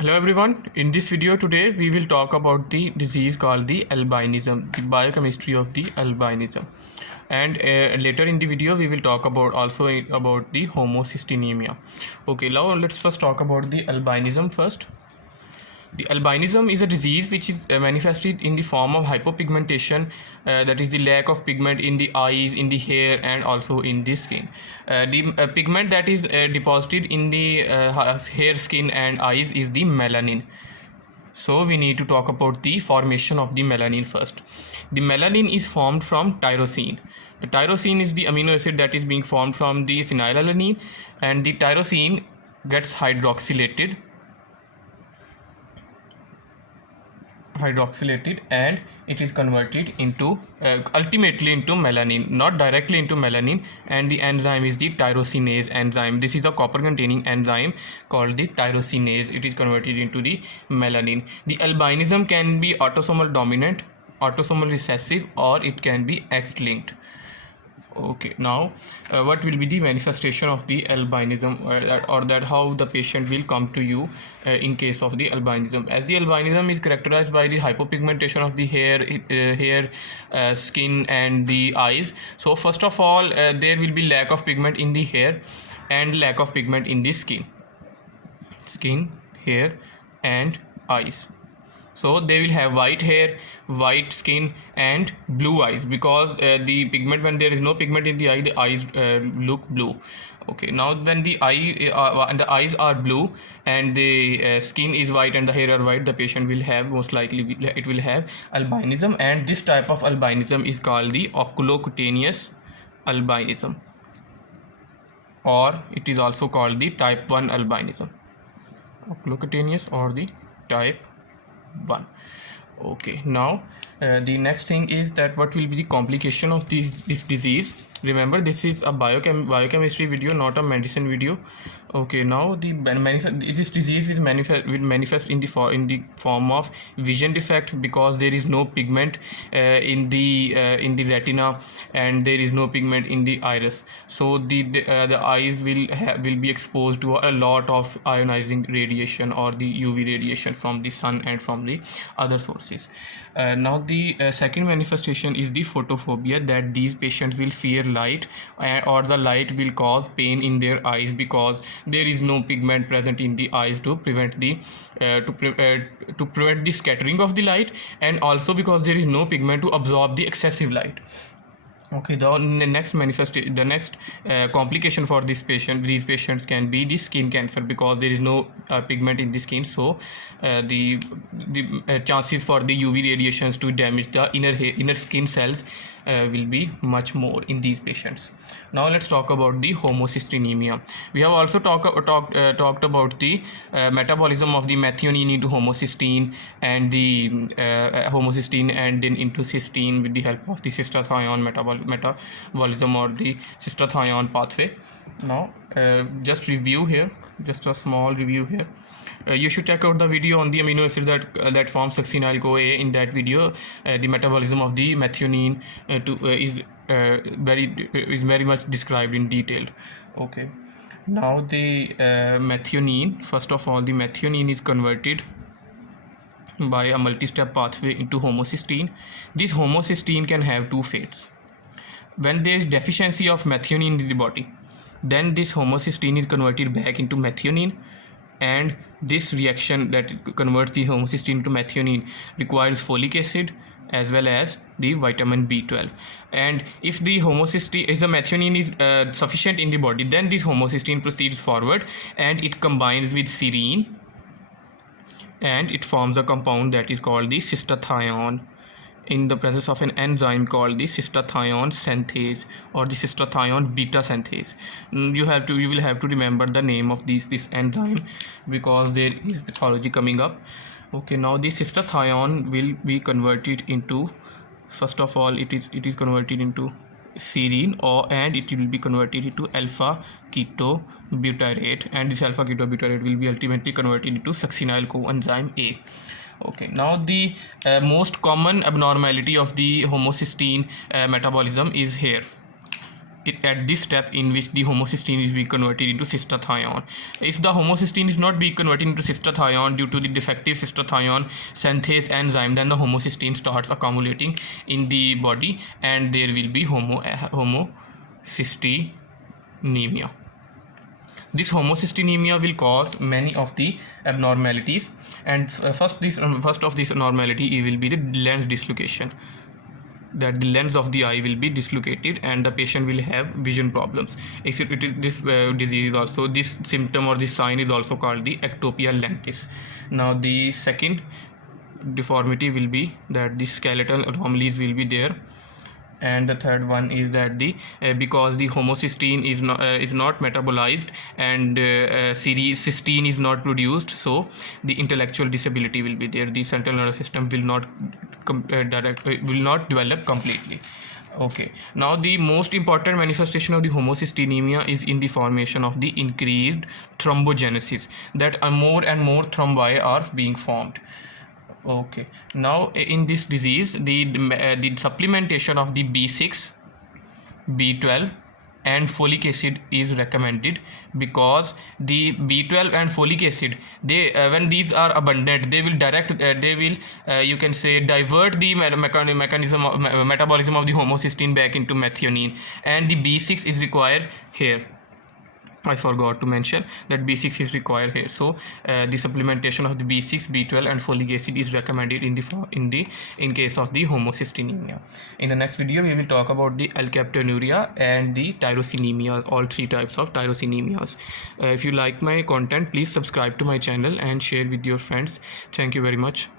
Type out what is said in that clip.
Hello everyone, in this video today we will talk about the disease called the albinism, the biochemistry of the albinism, and later in the video we will talk about about the homocystinemia. Okay, now let's first talk about the albinism first. The albinism is a disease which is manifested in the form of hypopigmentation, that is the lack of pigment in the eyes, in the hair, and also in the skin. The pigment that is deposited in the hair, skin, and eyes is the melanin. So we need to talk about the formation of the melanin first. The melanin is formed from tyrosine. The tyrosine is the amino acid that is being formed from the phenylalanine, and the tyrosine gets hydroxylated and it is converted into ultimately into melanin, not directly into melanin, and the enzyme is the tyrosinase enzyme. This is a copper containing enzyme called the tyrosinase. It is converted into the melanin. The albinism can be autosomal dominant, autosomal recessive, or it can be X-linked. Okay, now what will be the manifestation of the albinism, or that how the patient will come to you in case of the albinism. As the albinism is characterized by the hypopigmentation of the hair, skin, and the eyes. So first of all, there will be lack of pigment in the hair and lack of pigment in the skin, hair, and eyes. So they will have white hair, white skin, and blue eyes, because the pigment, when there is no pigment in the eyes look blue. Okay, now when the eyes are blue and the skin is white and the hair are white, the patient will have, most likely it will have albinism, and this type of albinism is called the oculocutaneous albinism, or it is also called the type 1 albinism, oculocutaneous or the type 1. Okay, now the next thing is that what will be the complication of this disease. Remember, this is a biochemistry video, not a medicine video. Okay, now this disease will manifest in the form of vision defect, because there is no pigment in the retina, and there is no pigment in the iris. So the eyes will be exposed to a lot of ionizing radiation or the UV radiation from the sun and from the other sources. Now the second manifestation is the photophobia, that these patients will fear light, or the light will cause pain in their eyes, because there is no pigment present in the eyes to prevent the prevent the scattering of the light, and also because there is no pigment to absorb the excessive light. Okay, the next complication for these patients can be the skin cancer, because there is no pigment in the skin. So the chances for the UV radiations to damage the inner skin cells will be much more in these patients. Now let's talk about the homocystinemia. We have also talked about the metabolism of the methionine into homocysteine, and the homocysteine and then into cysteine with the help of the cystathione metabolism or the cystathione pathway. Now just a small review here. You should check out the video on the amino acid that forms succinyl CoA. In that video, the metabolism of the methionine is very much described in detail. Okay, now the methionine, first of all, the methionine is converted by a multi-step pathway into homocysteine. This homocysteine can have two fates. When there is deficiency of methionine in the body, then this homocysteine is converted back into methionine, and this reaction that converts the homocysteine to methionine requires folic acid as well as the vitamin B12. And if the methionine is sufficient in the body, then this homocysteine proceeds forward and it combines with serine, and it forms a compound that is called the cystathione, in the presence of an enzyme called the cystathione synthase or the cystathione beta synthase. You will have to remember the name of this enzyme, because there is pathology coming up. Okay, now the cystathione will be converted into, first of all, it is converted into serine, and it will be converted into alpha ketobutyrate, and this alpha ketobutyrate will be ultimately converted into succinyl coenzyme A. Okay, now the most common abnormality of the homocysteine metabolism is here. at this step in which the homocysteine is being converted into cystathione. If the homocysteine is not being converted into cystathione due to the defective cystathione synthase enzyme, then the homocysteine starts accumulating in the body and there will be homocystinemia. This homocysteinemia will cause many of the abnormalities, and first of this abnormality will be the lens dislocation, that the lens of the eye will be dislocated and the patient will have vision problems. This disease also, this symptom or this sign is also called the ectopia lentis. Now the second deformity will be that the skeletal anomalies will be there, and the third one is that the because the homocysteine is not metabolized and cysteine is not produced, so the intellectual disability will be there. The central nervous system will not develop completely. Okay, now the most important manifestation of the homocysteinemia is in the formation of the increased thrombogenesis, that more and more thrombi are being formed. Okay, now in this disease the supplementation of the B6, B12 and folic acid is recommended, because the B12 and folic acid, they when these are abundant, they will you can say divert the metabolism of the homocysteine back into methionine, and the B6 is required here. I forgot to mention that B6 is required here. So the supplementation of the B6, B12 and folic acid is recommended in case of the homocysteinemia. In the next video we will talk about the alkaptonuria and the tyrosinemia, all three types of tyrosinemias. If you like my content, please subscribe to my channel and share with your friends. Thank you very much.